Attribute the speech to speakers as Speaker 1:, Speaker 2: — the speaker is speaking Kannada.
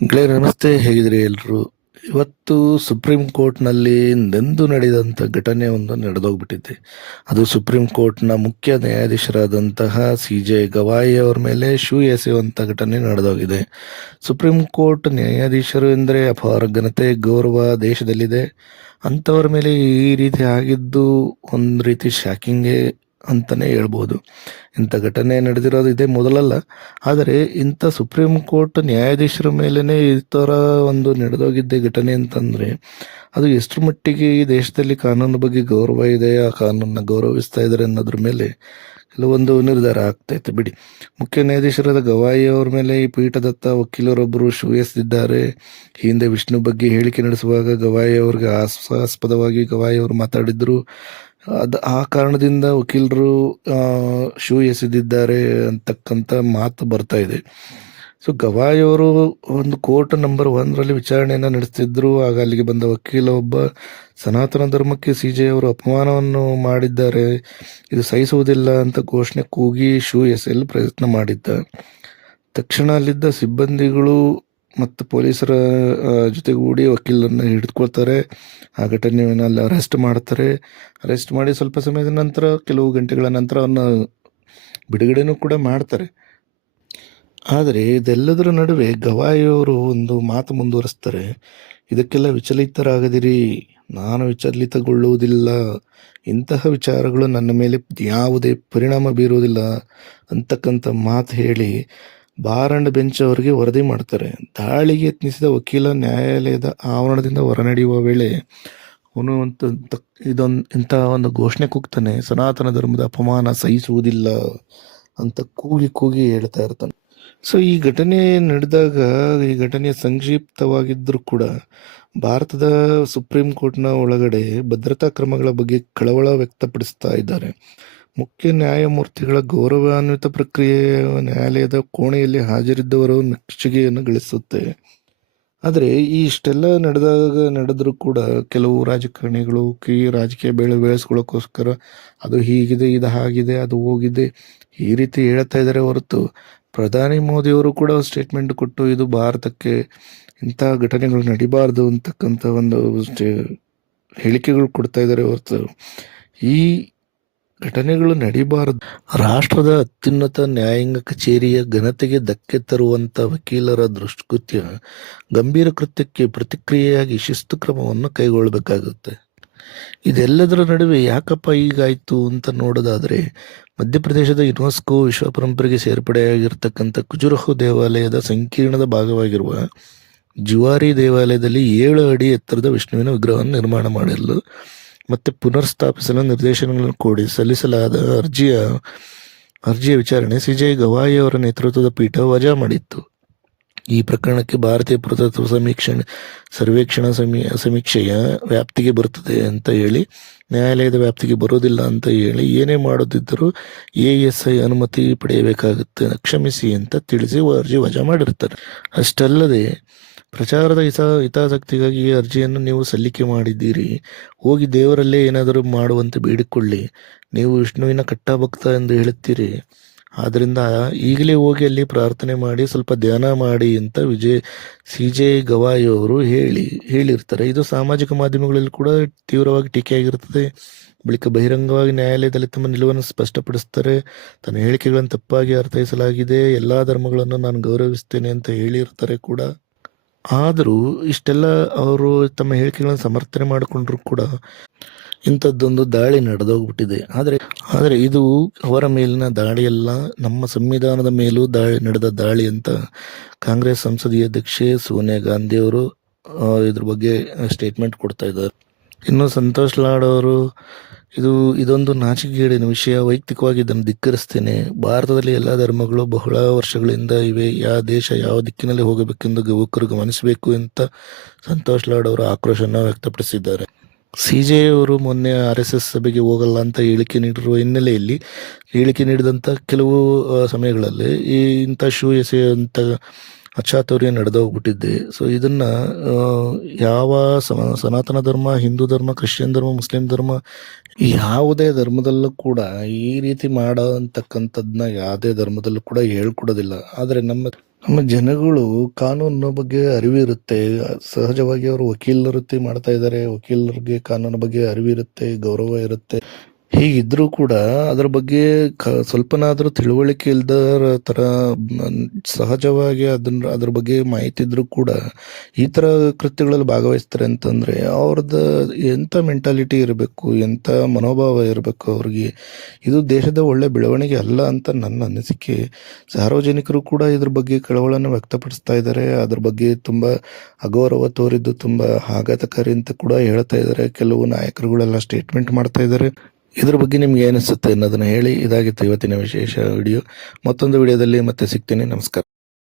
Speaker 1: ಗೆಳೆಯರೆ ನಮಸ್ತೆ. ಹೇಗಿದ್ರಿ ಎಲ್ಲರೂ ಇವತ್ತು ಸುಪ್ರೀಂ ಕೋರ್ಟ್ನಲ್ಲಿ ನೆಂದು ನಡೆದಂಥ ಘಟನೆ ಒಂದು ನಡೆದೋಗ್ಬಿಟ್ಟಿದೆ. ಅದು ಸುಪ್ರೀಂ ಕೋರ್ಟ್ನ ಮುಖ್ಯ ನ್ಯಾಯಾಧೀಶರಾದಂತಹ ಸಿ ಜೆ ಗವಾಯಿ ಅವರ ಮೇಲೆ ಶೂ ಎಸೆಯುವಂಥ ಘಟನೆ ನಡೆದೋಗಿದೆ. ಸುಪ್ರೀಂ ಕೋರ್ಟ್ ನ್ಯಾಯಾಧೀಶರು ಎಂದರೆ ಅಪಾರ ಘನತೆ, ಗೌರವ ದೇಶದಲ್ಲಿದೆ. ಅಂಥವ್ರ ಮೇಲೆ ಈ ರೀತಿ ಆಗಿದ್ದು ಒಂದು ರೀತಿ ಶಾಕಿಂಗೇ ಅಂತಲೇ ಹೇಳ್ಬೋದು. ಇಂಥ ಘಟನೆ ನಡೆದಿರೋದು ಇದೇ ಮೊದಲಲ್ಲ. ಆದರೆ ಇಂಥ ಸುಪ್ರೀಂ ಕೋರ್ಟ್ ನ್ಯಾಯಾಧೀಶರ ಮೇಲೇ ಈ ಥರ ಒಂದು ನಡೆದೋಗಿದ್ದೆ ಘಟನೆ ಅಂತಂದರೆ, ಅದು ಎಷ್ಟರ ಮಟ್ಟಿಗೆ ಈ ದೇಶದಲ್ಲಿ ಕಾನೂನು ಬಗ್ಗೆ ಗೌರವ ಇದೆ, ಆ ಕಾನೂನನ್ನ ಗೌರವಿಸ್ತಾ ಇದ್ದಾರೆ ಅನ್ನೋದ್ರ ಮೇಲೆ ಕೆಲವೊಂದು ನಿರ್ಧಾರ ಆಗ್ತೈತೆ ಬಿಡಿ, ಮುಖ್ಯ ನ್ಯಾಯಾಧೀಶರಾದ ಗವಾಯಿ ಅವ್ರ ಮೇಲೆ ಈ ಪೀಠದತ್ತ ವಕೀಲರೊಬ್ಬರು ಶೂ ಎಸೆದಿದ್ದಾರೆ ಹಿಂದೆ ವಿಷ್ಣು ಬಗ್ಗೆ ಹೇಳಿಕೆ ನಡೆಸುವಾಗ ಗವಾಯಿ ಅವ್ರಿಗೆ ಆಸ್ವಾಸ್ಪದವಾಗಿ ಗವಾಯಿ ಅವರು ಮಾತಾಡಿದ್ರು. ಅದು ಆ ಕಾರಣದಿಂದ ವಕೀಲರು ಶೂ ಎಸೆದಿದ್ದಾರೆ ಅಂತಕ್ಕಂಥ ಮಾತು ಬರ್ತಾ ಇದೆ. ಸೊ ಗವಾಯಿಯವರು ಒಂದು ಕೋರ್ಟ್ ನಂಬರ್ ಒಂದರಲ್ಲಿ ವಿಚಾರಣೆಯನ್ನು ನಡೆಸ್ತಿದ್ರು. ಆಗ ಅಲ್ಲಿಗೆ ಬಂದ ವಕೀಲ ಒಬ್ಬ ಸನಾತನ ಧರ್ಮಕ್ಕೆ ಸಿ ಜೆ ಅವರು ಅಪಮಾನವನ್ನು ಮಾಡಿದ್ದಾರೆ. ಇದು ಸಹಿಸುವುದಿಲ್ಲ ಅಂತ ಘೋಷಣೆ ಕೂಗಿ ಶೂ ಎಸೆಯಲು ಪ್ರಯತ್ನ ಮಾಡಿದ್ದ. ತಕ್ಷಣ ಅಲ್ಲಿದ್ದ ಸಿಬ್ಬಂದಿಗಳು ಮತ್ತು ಪೊಲೀಸರ ಜೊತೆಗೂಡಿ ವಕೀಲರನ್ನ ಹಿಡಿದುಕೊಳ್ತಾರೆ. ಆ ಘಟನೆಯನ್ನು ಅಲ್ಲಿ ಅರೆಸ್ಟ್ ಮಾಡ್ತಾರೆ. ಅರೆಸ್ಟ್ ಮಾಡಿ ಸ್ವಲ್ಪ ಸಮಯದ ನಂತರ, ಕೆಲವು ಗಂಟೆಗಳ ನಂತರ ಅವನ್ನ ಬಿಡುಗಡೆನೂ ಕೂಡ ಮಾಡ್ತಾರೆ. ಆದರೆ ಇದೆಲ್ಲದರ ನಡುವೆ ಗವಾಯಿಯವರು ಒಂದು ಮಾತು ಮುಂದುವರಿಸ್ತಾರೆ. ಇದಕ್ಕೆಲ್ಲ ವಿಚಲಿತರಾಗದಿರಿ. ನಾನು ವಿಚಲಿತಗೊಳ್ಳುವುದಿಲ್ಲ. ಇಂತಹ ವಿಚಾರಗಳು ನನ್ನ ಮೇಲೆ ಯಾವುದೇ ಪರಿಣಾಮ ಬೀರುವುದಿಲ್ಲ ಅಂತಕ್ಕಂಥ ಮಾತು ಹೇಳಿ ಬಾರ್ ಅಂಡ್ ಬೆಂಚ್ ಅವರಿಗೆ ವರದಿ ಮಾಡ್ತಾರೆ. ದಾಳಿಗೆ ಯತ್ನಿಸಿದ ವಕೀಲ ನ್ಯಾಯಾಲಯದ ಆವರಣದಿಂದ ಹೊರನಡೆಯುವ ವೇಳೆ ಅವನು ಅಂತ ಇದೊಂದು ಇಂಥ ಒಂದು ಘೋಷಣೆ ಕೂಗ್ತಾನೆ. ಸನಾತನ ಧರ್ಮದ ಅಪಮಾನ ಸಹಿಸುವುದಿಲ್ಲ ಅಂತ ಕೂಗಿ ಕೂಗಿ ಹೇಳ್ತಾ ಇರ್ತಾನೆ. ಸೊ ಈ ಘಟನೆ ನಡೆದಾಗ, ಈ ಘಟನೆ ಸಂಕ್ಷಿಪ್ತವಾಗಿದ್ದರೂ ಕೂಡ ಭಾರತದ ಸುಪ್ರೀಂ ಕೋರ್ಟ್ನ ಒಳಗಡೆ ಭದ್ರತಾ ಕ್ರಮಗಳ ಬಗ್ಗೆ ಕಳವಳ ವ್ಯಕ್ತಪಡಿಸ್ತಾ ಇದ್ದಾರೆ. ಮುಖ್ಯ ನ್ಯಾಯಮೂರ್ತಿಗಳ ಗೌರವಾನ್ವಿತ ಪ್ರಕ್ರಿಯೆ ನ್ಯಾಯಾಲಯದ ಕೋಣೆಯಲ್ಲಿ ಹಾಜರಿದ್ದವರು ಮೆಚ್ಚುಗೆಯನ್ನು ಗಳಿಸುತ್ತೆ. ಆದರೆ ಈ ಇಷ್ಟೆಲ್ಲ ನಡೆದಾಗ ನಡೆದರೂ ಕೂಡ ಕೆಲವು ರಾಜಕಾರಣಿಗಳು ಕೀ ರಾಜಕೀಯ ಬೆಳೆ ಬೆಳೆಸ್ಕೊಳ್ಳೋಕ್ಕೋಸ್ಕರ ಅದು ಹೀಗಿದೆ, ಇದು ಹಾಗಿದೆ ಅದು ಹೋಗಿದೆ ಈ ರೀತಿ ಹೇಳ್ತಾ ಇದ್ದಾರೆ ಹೊರತು ಪ್ರಧಾನಿ ಮೋದಿಯವರು ಕೂಡ ಸ್ಟೇಟ್ಮೆಂಟ್ ಕೊಟ್ಟು ಇದು ಭಾರತಕ್ಕೆ ಇಂಥ ಘಟನೆಗಳು ನಡಿಬಾರ್ದು ಅಂತಕ್ಕಂಥ ಒಂದು ಹೇಳಿಕೆಗಳು ಕೊಡ್ತಾ ಇದ್ದಾರೆ ಹೊರತು ಈ ಘಟನೆಗಳು ನಡೀಬಾರದು. ರಾಷ್ಟ್ರದ ಅತ್ಯುನ್ನತ ನ್ಯಾಯಾಂಗ ಕಚೇರಿಯ ಘನತೆಗೆ ಧಕ್ಕೆ ತರುವಂತ ವಕೀಲರ ದೃಷ್ಟಿಕೃತ್ಯ ಗಂಭೀರ ಕೃತ್ಯಕ್ಕೆ ಪ್ರತಿಕ್ರಿಯೆಯಾಗಿ ಶಿಸ್ತು ಕ್ರಮವನ್ನು ಕೈಗೊಳ್ಳಬೇಕಾಗುತ್ತೆ. ಇದೆಲ್ಲದರ ನಡುವೆ ಯಾಕಪ್ಪ ಈಗಾಯ್ತು ಅಂತ ನೋಡೋದಾದ್ರೆ, ಮಧ್ಯಪ್ರದೇಶದ ಯುನೆಸ್ಕೋ ವಿಶ್ವ ಪರಂಪರೆಗೆ ಸೇರ್ಪಡೆಯಾಗಿರ್ತಕ್ಕಂಥ ಕುಜುರಹು ದೇವಾಲಯದ ಸಂಕೀರ್ಣದ ಭಾಗವಾಗಿರುವ ಜುವಾರಿ ದೇವಾಲಯದಲ್ಲಿ ಏಳು ಅಡಿ ಎತ್ತರದ ವಿಷ್ಣುವಿನ ವಿಗ್ರಹವನ್ನು ನಿರ್ಮಾಣ ಮಾಡಲು ಮತ್ತೆ ಪುನರ್ಸ್ಥಾಪಿಸಲು ನಿರ್ದೇಶನಗಳನ್ನು ಕೊಡಿ. ಸಲ್ಲಿಸಲಾದ ಅರ್ಜಿಯ ಅರ್ಜಿಯ ವಿಚಾರಣೆ ಸಿಜೆ ಗವಾಯಿ ಅವರ ನೇತೃತ್ವದ ಪೀಠ ವಜಾ ಮಾಡಿತ್ತು. ಈ ಪ್ರಕರಣಕ್ಕೆ ಭಾರತೀಯ ಪುರಾತತ್ವ ಸಮೀಕ್ಷಣೆ ಸರ್ವೇಕ್ಷಣಾ ಸಮೀ, ಸಮೀಕ್ಷೆಯ ವ್ಯಾಪ್ತಿಗೆ ಬರುತ್ತದೆ ಅಂತ ಹೇಳಿ, ನ್ಯಾಯಾಲಯದ ವ್ಯಾಪ್ತಿಗೆ ಬರೋದಿಲ್ಲ ಅಂತ ಹೇಳಿ ಏನೇ ಮಾಡೋದಿದ್ದರೂ ಎ ಎಸ್ ಐ ಅನುಮತಿ ಪಡೆಯಬೇಕಾಗುತ್ತೆ. ಕ್ಷಮಿಸಿ ಅಂತ ತಿಳಿಸಿ ಅರ್ಜಿ ವಜಾ ಮಾಡಿರ್ತಾರೆ ಅಷ್ಟಲ್ಲದೆ ಪ್ರಚಾರದ ಹಿತ, ಹಿತಾಸಕ್ತಿಗಾಗಿ ಈ ಅರ್ಜಿಯನ್ನು ನೀವು ಸಲ್ಲಿಕೆ ಮಾಡಿದ್ದೀರಿ. ಹೋಗಿ ದೇವರಲ್ಲೇ ಏನಾದರೂ ಮಾಡುವಂತೆ ಬೇಡಿಕೊಳ್ಳಿ. ನೀವು ವಿಷ್ಣುವಿನ ಕಟ್ಟಭಕ್ತ ಎಂದು ಹೇಳುತ್ತೀರಿ. ಆದ್ದರಿಂದ ಈಗಲೇ ಹೋಗಿ ಅಲ್ಲಿ ಪ್ರಾರ್ಥನೆ ಮಾಡಿ, ಸ್ವಲ್ಪ ಧ್ಯಾನ ಮಾಡಿ ಅಂತ ವಿಜಯ್ ಸಿ ಜೆ ಗವಾಯಿ ಅವರು ಹೇಳಿ, ಹೇಳಿರ್ತಾರೆ. ಇದು ಸಾಮಾಜಿಕ ಮಾಧ್ಯಮಗಳಲ್ಲಿ ಕೂಡ ತೀವ್ರವಾಗಿ ಟೀಕೆಯಾಗಿರುತ್ತದೆ. ಬಳಿಕ ಬಹಿರಂಗವಾಗಿ ನ್ಯಾಯಾಲಯದಲ್ಲಿ ತಮ್ಮ ನಿಲುವನ್ನು ಸ್ಪಷ್ಟಪಡಿಸ್ತಾರೆ. ತನ್ನ ಹೇಳಿಕೆಗಳನ್ನು ತಪ್ಪಾಗಿ ಅರ್ಥೈಸಲಾಗಿದೆ. ಎಲ್ಲ ಧರ್ಮಗಳನ್ನು ನಾನು ಗೌರವಿಸ್ತೇನೆ ಅಂತ ಹೇಳಿರ್ತಾರೆ ಕೂಡ. ಆದರೂ ಇಷ್ಟೆಲ್ಲ ಅವರು ತಮ್ಮ ಹೇಳಿಕೆಗಳನ್ನು ಸಮರ್ಥನೆ ಮಾಡಿಕೊಂಡ್ರು ಕೂಡ ಇಂಥದ್ದೊಂದು ದಾಳಿ ನಡೆದೋಗ್ಬಿಟ್ಟಿದೆ. ಆದರೆ ಆದರೆ ಇದು ಅವರ ಮೇಲಿನ ದಾಳಿಯಲ್ಲ, ನಮ್ಮ ಸಂವಿಧಾನದ ಮೇಲೂ ದಾಳಿ ನಡೆದ ದಾಳಿ ಅಂತ ಕಾಂಗ್ರೆಸ್ ಸಂಸದೀಯ ಅಧ್ಯಕ್ಷೆ ಸೋನಿಯಾ ಗಾಂಧಿ ಅವರು ಇದ್ರ ಬಗ್ಗೆ ಸ್ಟೇಟ್ಮೆಂಟ್ ಕೊಡ್ತಾ ಇದ್ದಾರೆ. ಇನ್ನು ಸಂತೋಷ್ ಲಾಡ್ ಅವರು ಇದು ಇದೊಂದು ನಾಚಿಕೆಗೇಡಿನ ವಿಷಯ. ವೈಯಕ್ತಿಕವಾಗಿ ಇದನ್ನು ಧಿಕ್ಕರಿಸ್ತೇನೆ. ಭಾರತದಲ್ಲಿ ಎಲ್ಲ ಧರ್ಮಗಳು ಬಹಳ ವರ್ಷಗಳಿಂದ ಇವೆ. ಯಾವ ದೇಶ ಯಾವ ದಿಕ್ಕಿನಲ್ಲಿ ಹೋಗಬೇಕೆಂದು ಯುವಕರು ಗಮನಿಸಬೇಕು ಅಂತ ಸಂತೋಷ್ ಲಾಡ್ ಅವರು ಆಕ್ರೋಶವನ್ನು ವ್ಯಕ್ತಪಡಿಸಿದ್ದಾರೆ. ಸಿ ಜೆ ಅವರು ಮೊನ್ನೆ ಆರ್ ಎಸ್ ಎಸ್ ಸಭೆಗೆ ಹೋಗಲ್ಲ ಅಂತ ಹೇಳಿಕೆ ನೀಡಿರುವ ಹಿನ್ನೆಲೆಯಲ್ಲಿ, ಹೇಳಿಕೆ ನೀಡಿದಂಥ ಕೆಲವು ಸಮಯಗಳಲ್ಲಿ ಈ ಇಂಥ ಶೂ ಎಸೆಯುವಂಥ ಅಚಾತುರ್ಯ ನಡೆದೋಗ್ಬಿಟ್ಟಿದ್ದೆ. ಸೊ ಇದನ್ನ ಯಾವ ಸನಾತನ ಧರ್ಮ, ಹಿಂದೂ ಧರ್ಮ, ಕ್ರಿಶ್ಚಿಯನ್ ಧರ್ಮ, ಮುಸ್ಲಿಂ ಧರ್ಮ, ಯಾವುದೇ ಧರ್ಮದಲ್ಲೂ ಕೂಡ ಈ ರೀತಿ ಮಾಡೋ ಅಂತಕ್ಕಂಥದ್ದನ್ನ ಯಾವುದೇ ಧರ್ಮದಲ್ಲೂ ಕೂಡ ಹೇಳ್ಕೊಡೋದಿಲ್ಲ. ಆದರೆ ನಮ್ಮ ನಮ್ಮ ಜನಗಳು ಕಾನೂನು ಬಗ್ಗೆ ಅರಿವಿರುತ್ತೆ. ಸಹಜವಾಗಿ ಅವರು ವಕೀಲರ ವೃತ್ತಿ ಮಾಡ್ತಾ ಇದ್ದಾರೆ. ವಕೀಲರಿಗೆ ಕಾನೂನು ಬಗ್ಗೆ ಅರಿವಿರುತ್ತೆ, ಗೌರವ ಇರುತ್ತೆ. ಹೀಗಿದ್ರೂ ಕೂಡ ಅದರ ಬಗ್ಗೆ ಕ, ಸ್ವಲ್ಪನಾದರೂ ತಿಳುವಳಿಕೆ ಇಲ್ದರ ಥರ ಸಹಜವಾಗಿ ಅದನ್ನ ಅದ್ರ ಬಗ್ಗೆ ಮಾಹಿತಿ ಇದ್ರೂ ಕೂಡ ಈ ಥರ ಕೃತ್ಯಗಳಲ್ಲಿ ಭಾಗವಹಿಸ್ತಾರೆ ಅಂತಂದರೆ ಅವ್ರದ್ದು ಎಂಥ ಮೆಂಟಾಲಿಟಿ ಇರಬೇಕು ಎಂಥ ಮನೋಭಾವ ಇರಬೇಕು ಅವ್ರಿಗೆ, ಇದು ದೇಶದ ಒಳ್ಳೆ ಬೆಳವಣಿಗೆ ಅಲ್ಲ ಅಂತ ನನ್ನ ಅನಿಸಿಕೆ. ಸಾರ್ವಜನಿಕರು ಕೂಡ ಇದ್ರ ಬಗ್ಗೆ ಕಳವಳನ್ನು ವ್ಯಕ್ತಪಡಿಸ್ತಾ ಇದ್ದಾರೆ ಅದ್ರ ಬಗ್ಗೆ ತುಂಬ ಅಗೌರವ ತೋರಿದ್ದು ತುಂಬ ಆಘಾತಕಾರಿ ಅಂತ ಕೂಡ ಹೇಳ್ತಾ ಇದ್ದಾರೆ ಕೆಲವು ನಾಯಕರುಗಳೆಲ್ಲ ಸ್ಟೇಟ್ಮೆಂಟ್ ಮಾಡ್ತಾ ಇದ್ದಾರೆ ಇದ್ರ ಬಗ್ಗೆ ನಿಮ್ಗೆ ಏನಿಸುತ್ತೆ ಅನ್ನೋದನ್ನ ಹೇಳಿ ಇದಾಗಿತ್ತು ಇವತ್ತಿನ ವಿಶೇಷ ವಿಡಿಯೋ. ಮತ್ತೊಂದು ವಿಡಿಯೋದಲ್ಲಿ ಮತ್ತೆ ಸಿಗ್ತೀನಿ. ನಮಸ್ಕಾರ.